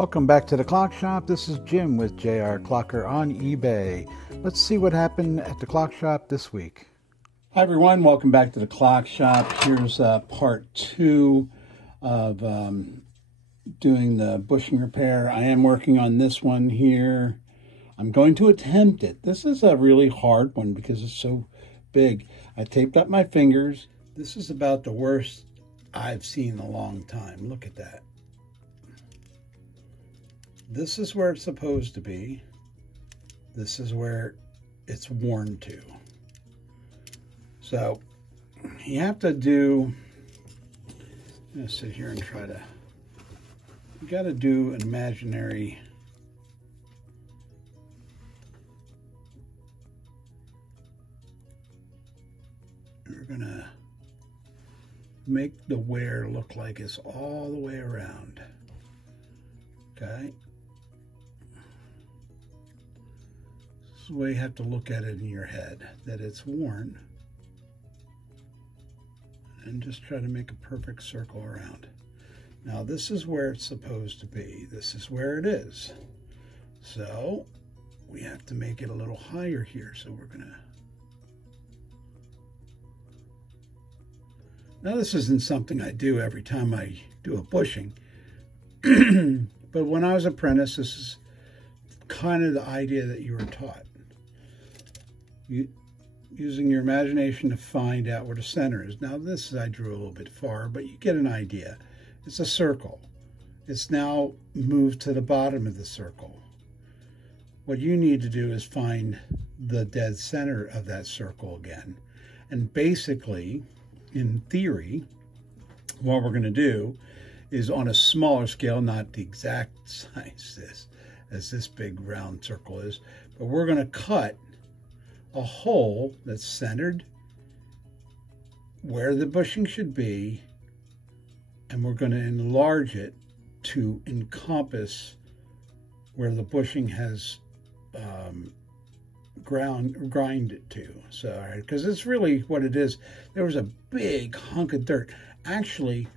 Welcome back to the Clock Shop. This is Jim with JR Clocker on eBay. Let's see what happened at the Clock Shop this week. Hi everyone, welcome back to the Clock Shop. Here's part 2 of doing the bushing repair. I am working on this one here. I'm going to attempt it. This is a really hard one because it's so big. I taped up my fingers. This is about the worst I've seen in a long time. Look at that. This is where it's supposed to be. This is where it's worn to. So you have to do, I'm going to sit here and try to, you got to do an imaginary, we're going to make the wear look like it's all the way around. Okay. This is the way you have to look at it in your head, that it's worn. And just try to make a perfect circle around. Now this is where it's supposed to be. This is where it is. So we have to make it a little higher here. So we're gonna, now this isn't something I do every time I do a bushing. But when I was an apprentice, this is kind of the idea that you were taught. Using your imagination to find out where the center is. Now this I drew a little bit far, but you get an idea. It's a circle. It's now moved to the bottom of the circle. What you need to do is find the dead center of that circle again. And basically, in theory, what we're going to do is on a smaller scale, not the exact size as this big round circle is, but we're going to cut a hole that's centered where the bushing should be, and we're going to enlarge it to encompass where the bushing has grind it to. So, because it's really what it is. There was a big hunk of dirt. Actually,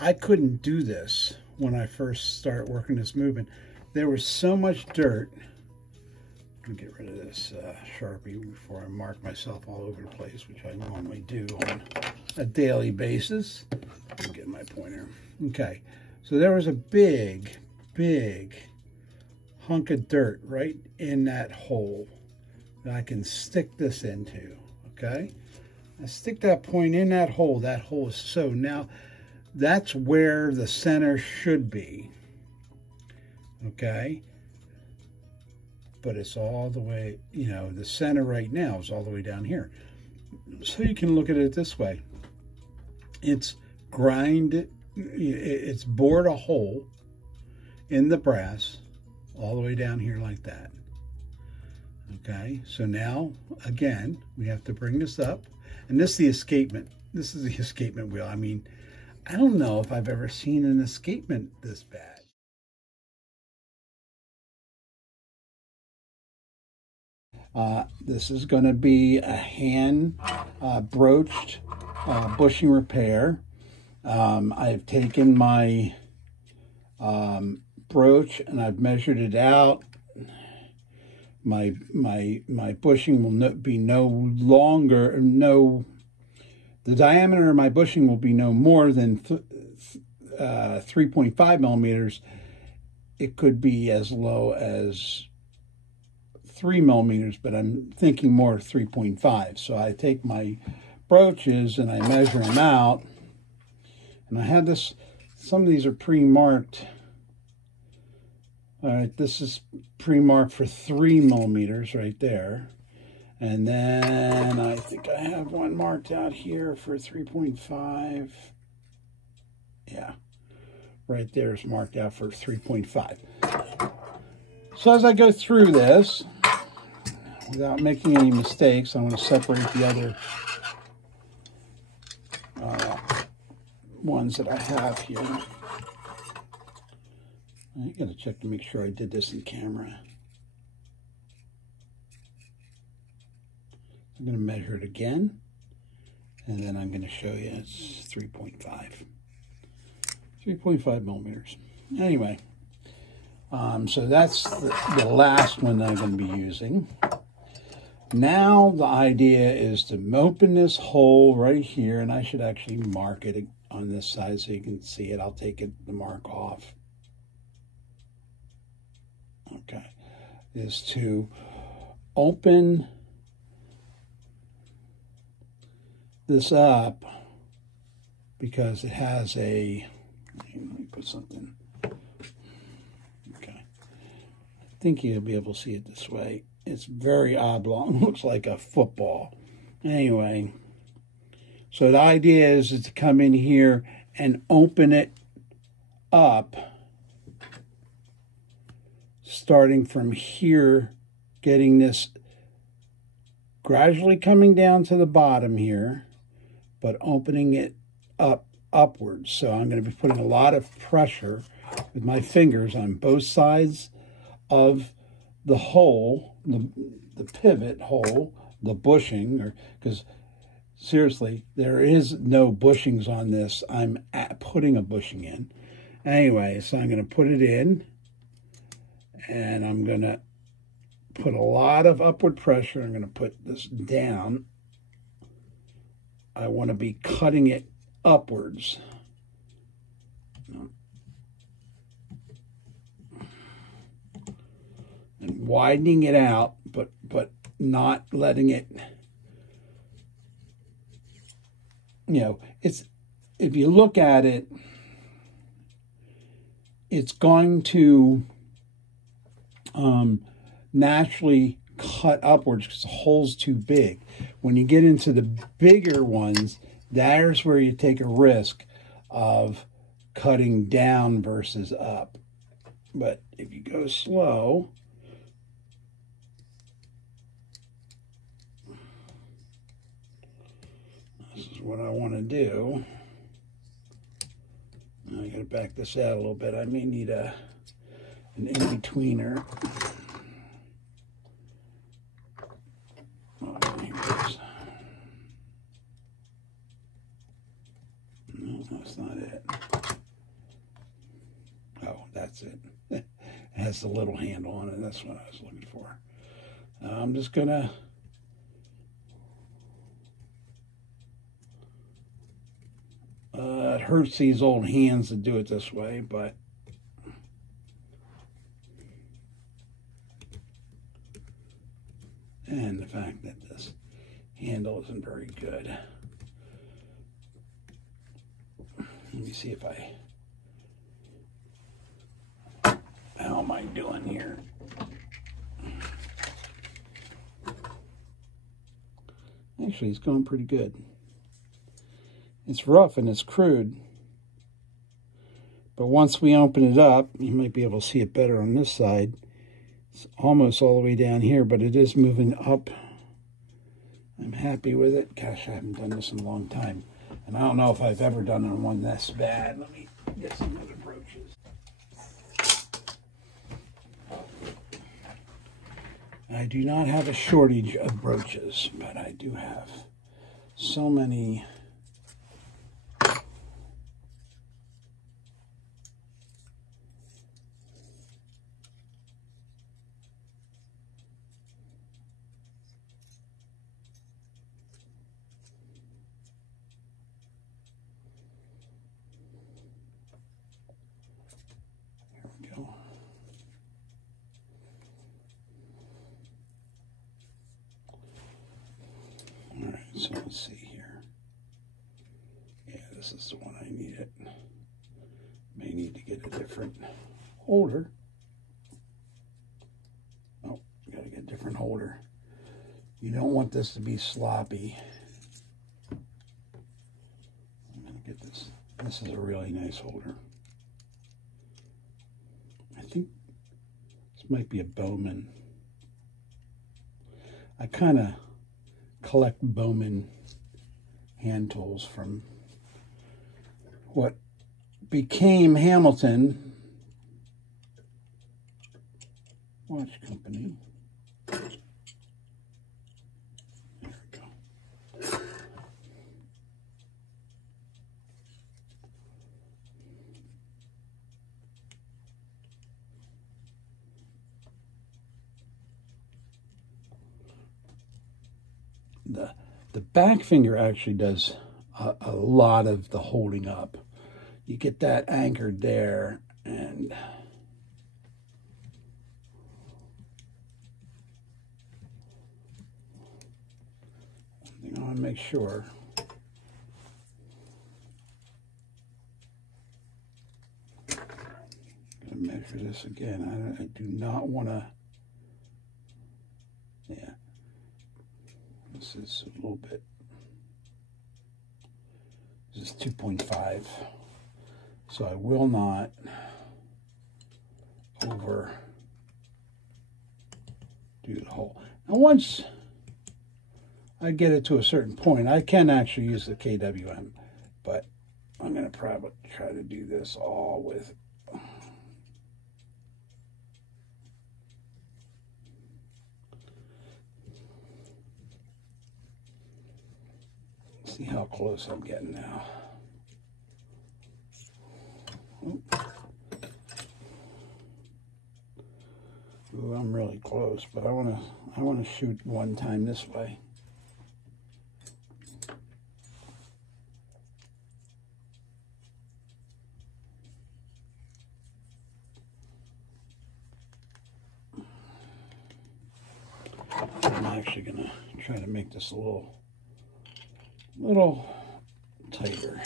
I couldn't do this when I first started working this movement. There was so much dirt. Let me get rid of this Sharpie before I mark myself all over the place, which I normally do on a daily basis. Let me get my pointer. Okay, so there was a big hunk of dirt right in that hole that I can stick this into, okay? I stick that point in that hole. That hole is so, now that's where the center should be, okay? But it's all the way, you know, the center right now is all the way down here. So you can look at it this way. It's it's bored a hole in the brass all the way down here like that. Okay, so now, again, we have to bring this up. And this is the escapement. This is the escapement wheel. I mean, I don't know if I've ever seen an escapement this bad. This is going to be a hand broached bushing repair. I've taken my brooch and I've measured it out. My bushing will be no longer, the diameter of my bushing will be no more than 3.5 millimeters. It could be as low as 3 millimeters, but I'm thinking more 3.5. So I take my broaches and I measure them out. And I had this, some of these are pre-marked. All right, this is pre-marked for 3 millimeters right there. And then I think I have one marked out here for 3.5. Yeah, right there is marked out for 3.5. So as I go through this, without making any mistakes, I want to separate the other ones that I have here. I got to check to make sure I did this in camera. I'm going to measure it again, and then I'm going to show you it's 3.5 millimeters. Anyway, So that's the last one that I'm going to be using. Now the idea is to open this hole right here, and I should actually mark it on this side so you can see it. I'll take the mark off. Okay, is to open this up because it has a, let me put something, okay, I think you'll be able to see it this way. It's very oblong, looks like a football. Anyway, so the idea is to come in here and open it up, starting from here, getting this gradually coming down to the bottom here, but opening it up upwards. So I'm going to be putting a lot of pressure with my fingers on both sides of the hole, the pivot hole, the bushing, because seriously, there is no bushings on this. I'm putting a bushing in. Anyway, so I'm going to put it in, and I'm going to put a lot of upward pressure. I'm going to put this down. I want to be cutting it upwards. And widening it out, but not letting it, you know, it's, if you look at it, it's going to naturally cut upwards because the hole's too big. When you get into the bigger ones, there's where you take a risk of cutting down versus up. But if you go slow, this is what I want to do. I got to back this out a little bit. I may need an in-betweener. Oh, here it is. No, that's not it. Oh, that's it. It has the little handle on it. That's what I was looking for. I'm just going to it hurts these old hands to do it this way, but and the fact that this handle isn't very good. Let me see if how am I doing here? Actually, it's going pretty good. It's rough and it's crude, but once we open it up, you might be able to see it better on this side. It's almost all the way down here, but it is moving up. I'm happy with it. Gosh, I haven't done this in a long time, and I don't know if I've ever done one this bad. Let me get some other brooches. I do not have a shortage of brooches, but I do have so many. So let's see here. Yeah, this is the one I needed. May need to get a different holder. Oh, got to get a different holder. You don't want this to be sloppy. I'm going to get this. This is a really nice holder. I think this might be a Bowman. I kind of collect Bowman hand tools from what became Hamilton Watch Company. There we go. The back finger actually does a lot of the holding up. You get that anchored there, and I want to make sure. I'm going to measure this again. I do not want to. Yeah. This is a little bit. This is 2.5. So I will not over do the hole. Now once I get it to a certain point, I can actually use the KWM, but I'm going to probably try to do this all with see how close I'm getting now. Ooh, I'm really close, but I want to shoot one time this way. I'm actually going to try to make this a little tighter.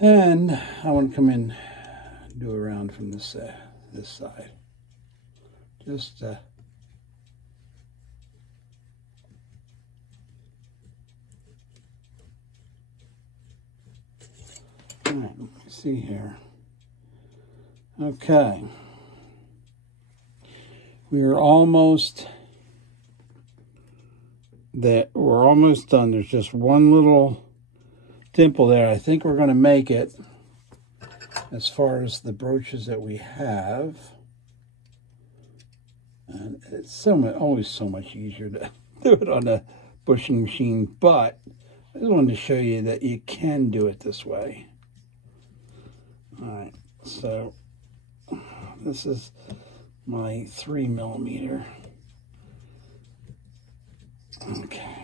And I want to come in, do around from this side. Just all right, let me see here. Okay. We're almost done. There's just one little dimple there. I think we're going to make it as far as the brooches that we have. And it's always so much easier to do it on a bushing machine, but I just wanted to show you that you can do it this way. All right, so this is my 3mm. Okay.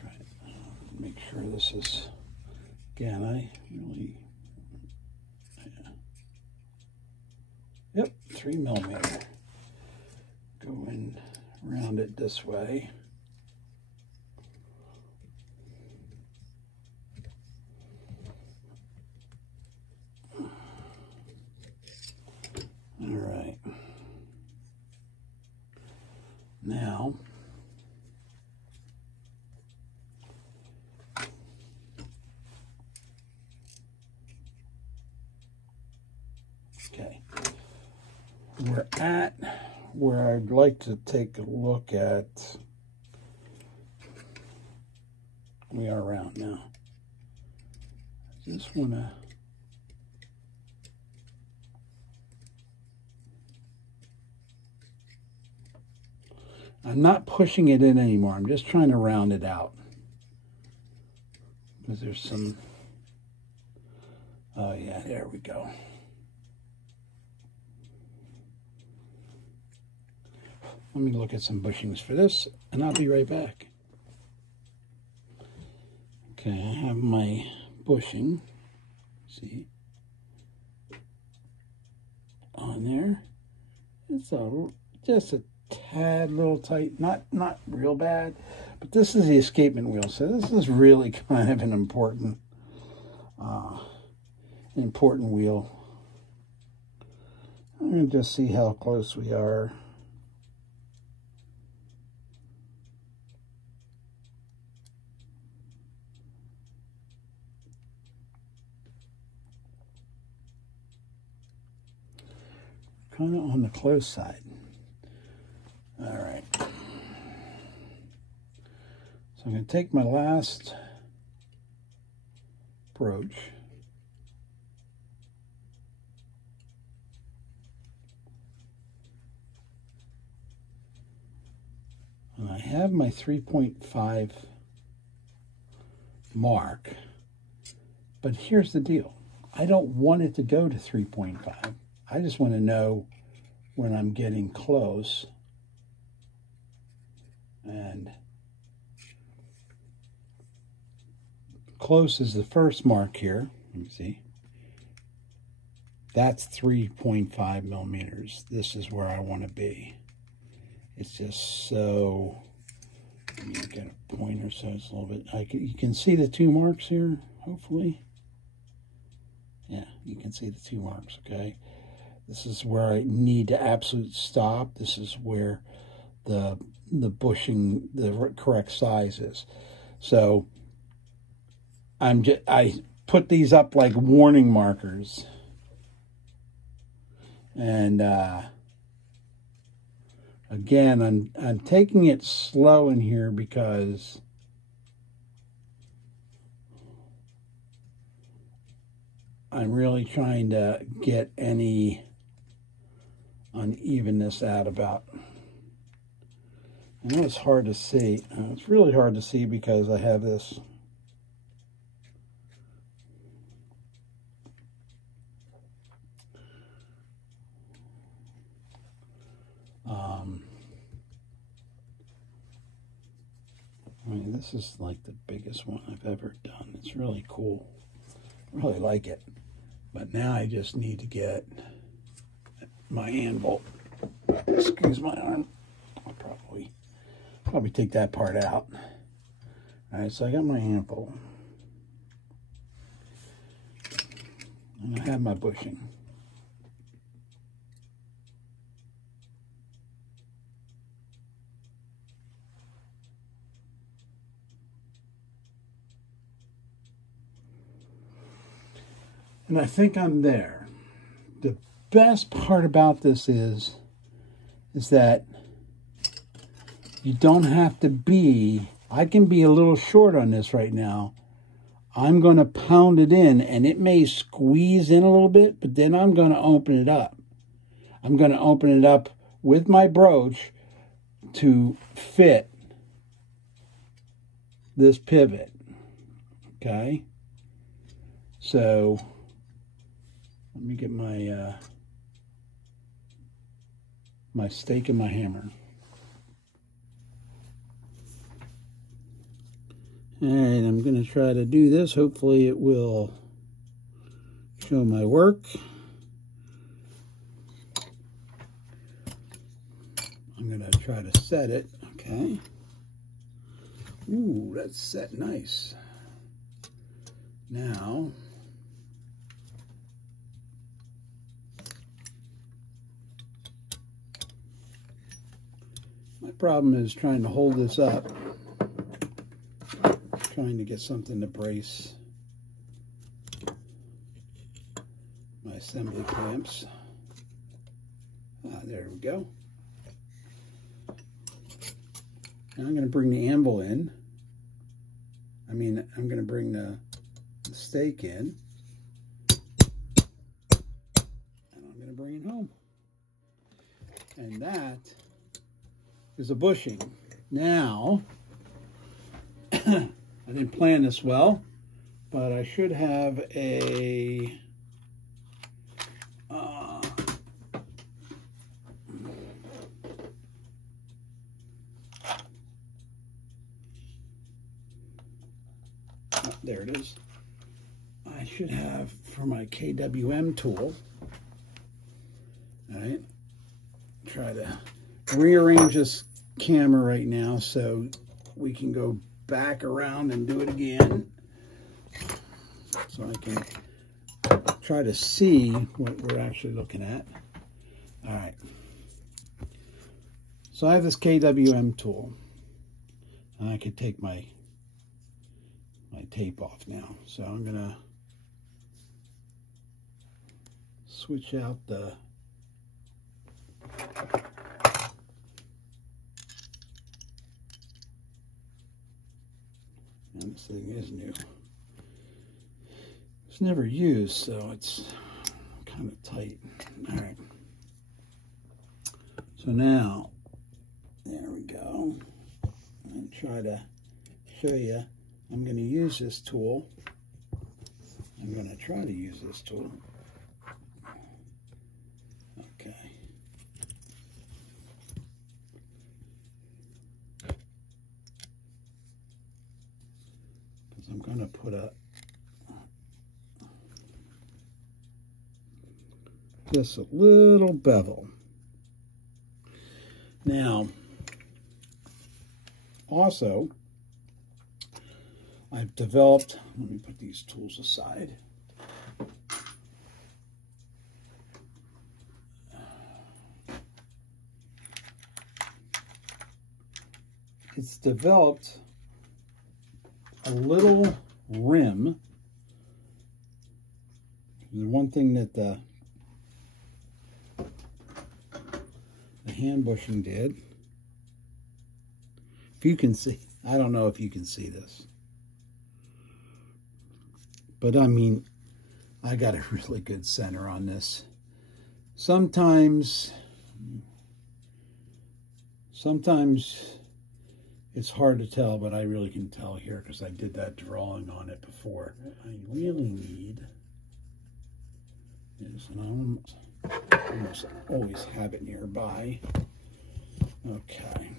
Try to make sure this is, again, yep, 3mm. Go in around it this way. All right. Now, okay, we're at where I'd like to take a look at. We are around now. I just want to. I'm not pushing it in anymore. I'm just trying to round it out. Because there's some... Oh, yeah, there we go. Let me look at some bushings for this, and I'll be right back. Okay, I have my bushing. See? On there. It's just a tad little tight, not real bad, but this is the escapement wheel, so this is really kind of an important wheel. I'm going to just see how close we are. Kind of on the close side. All right, so I'm going to take my last brooch, and I have my 3.5 mark, but here's the deal. I don't want it to go to 3.5. I just want to know when I'm getting close. And close is the first mark here. Let me see. That's 3.5 millimeters. This is where I want to be. It's just so, let me get a pointer so it's a little bit, you can see the 2 marks here, hopefully. Yeah, you can see the 2 marks, okay? This is where I need to absolute stop. This is where the bushing, the correct size is. So I put these up like warning markers. And again, I'm taking it slow in here because I'm really trying to get any unevenness out about. I know it's hard to see. It's really hard to see because I have this I mean, this is like the biggest one I've ever done. It's really cool. I really like it. But now I just need to get my anvil. Excuse my arm. I'll probably take that part out. All right, so I got my anvil. And I have my bushing. And I think I'm there. The best part about this is that you don't have to be, I can be a little short on this right now. I'm going to pound it in, and it may squeeze in a little bit, but then I'm going to open it up. I'm going to open it up with my broach to fit this pivot. Okay? So let me get my my stake and my hammer. And I'm going to try to do this. Hopefully it will show my work. I'm going to try to set it. Okay. Ooh, that's set nice. Now, my problem is trying to hold this up, trying to get something to brace my assembly clamps. There we go. Now I'm going to bring the anvil in. I'm going to bring the stake in. And I'm going to bring it home. And that is a bushing. Now, I didn't plan this well, but I should have a there it is. I should have for my KWM tool. All right, try to rearrange this camera right now so we can go back around and do it again, so I can try to see what we're actually looking at. All right, so I have this KWM tool, and I could take my tape off now. So I'm gonna switch out the and this thing is new. It's never used, so it's kind of tight. All right. So now, there we go. And try to show you. I'm going to use this tool. I'm going to try to use this tool. I'm going to put just a little bevel. Now, also, I've developed, let me put these tools aside. It's developed a little rim. The one thing that the hand bushing did, if you can see, I don't know if you can see this, but I mean, I got a really good center on this. Sometimes it's hard to tell, but I really can tell here because I did that drawing on it before. I really need is, and I almost always have it nearby. Okay.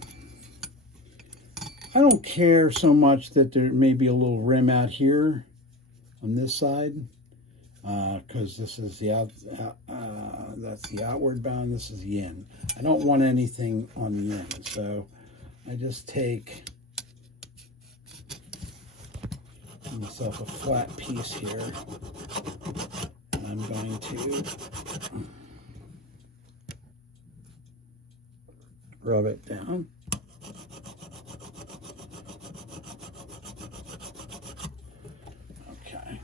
I don't care so much that there may be a little rim out here on this side, because this is the that's the outward bound, this is the in. I don't want anything on the end, so I just take myself a flat piece here, and I'm going to rub it down. Okay.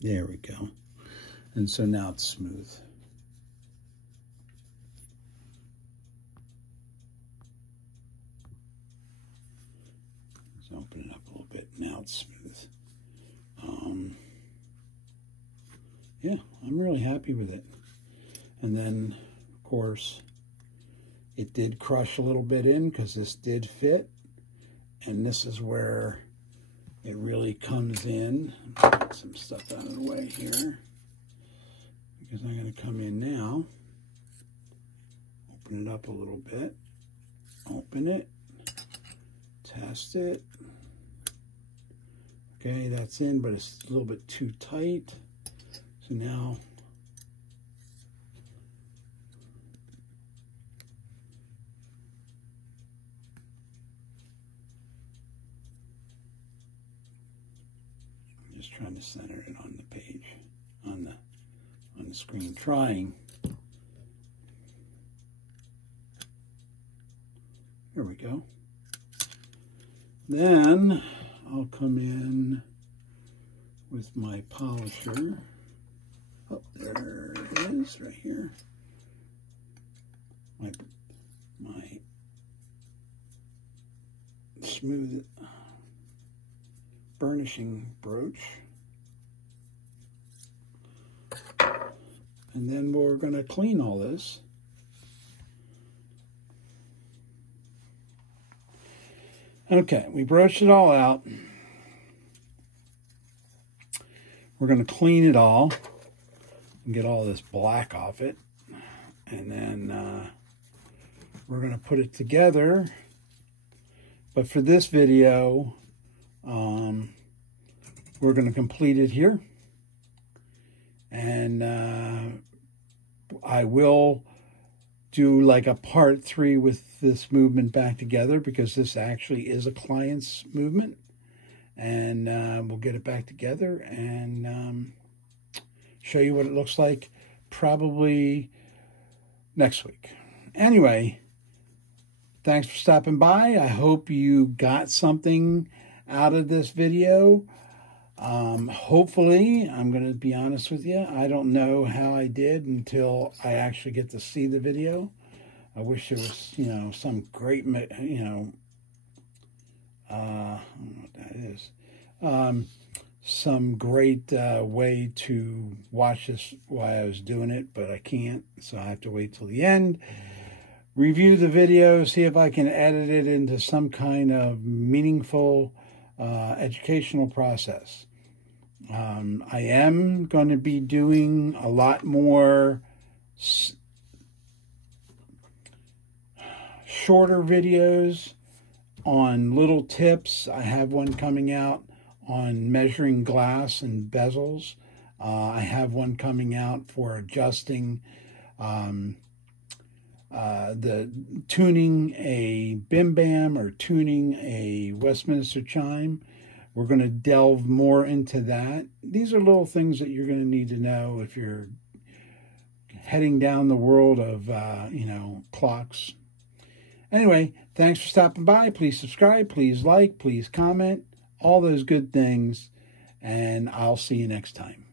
There we go. And so now it's smooth. Let's open it up a little bit. Now it's smooth. Yeah, I'm really happy with it. And then, of course, it did crush a little bit in because this did fit. And this is where it really comes in. Get some stuff out of the way here, because I'm going to come in now, open it up a little bit, open it, test it. Okay, that's in, but it's a little bit too tight. So now I'm just trying to center it on the page, on the screen, trying. There we go. Then I'll come in with my polisher. Oh, there it is, right here. My smooth burnishing brooch. And then we're going to clean all this. Okay, we broached it all out. We're going to clean it all and get all this black off it. And then we're going to put it together. But for this video, we're going to complete it here. And I will do like a part 3 with this movement back together, because this actually is a client's movement. And we'll get it back together and show you what it looks like probably next week. Anyway, thanks for stopping by. I hope you got something out of this video. Hopefully, I'm going to be honest with you, I don't know how I did until I actually get to see the video. I wish there was, you know, some great, you know, I don't know what that is. Some great way to watch this while I was doing it, but I can't, so I have to wait till the end. Review the video, see if I can edit it into some kind of meaningful educational process. I am going to be doing a lot more shorter videos on little tips. I have one coming out on measuring glass and bezels. I have one coming out for adjusting the tuning a bim bam or tuning a Westminster chime. We're going to delve more into that. These are little things that you're going to need to know if you're heading down the world of, clocks. Anyway, thanks for stopping by. Please subscribe, please like, please comment, all those good things, and I'll see you next time.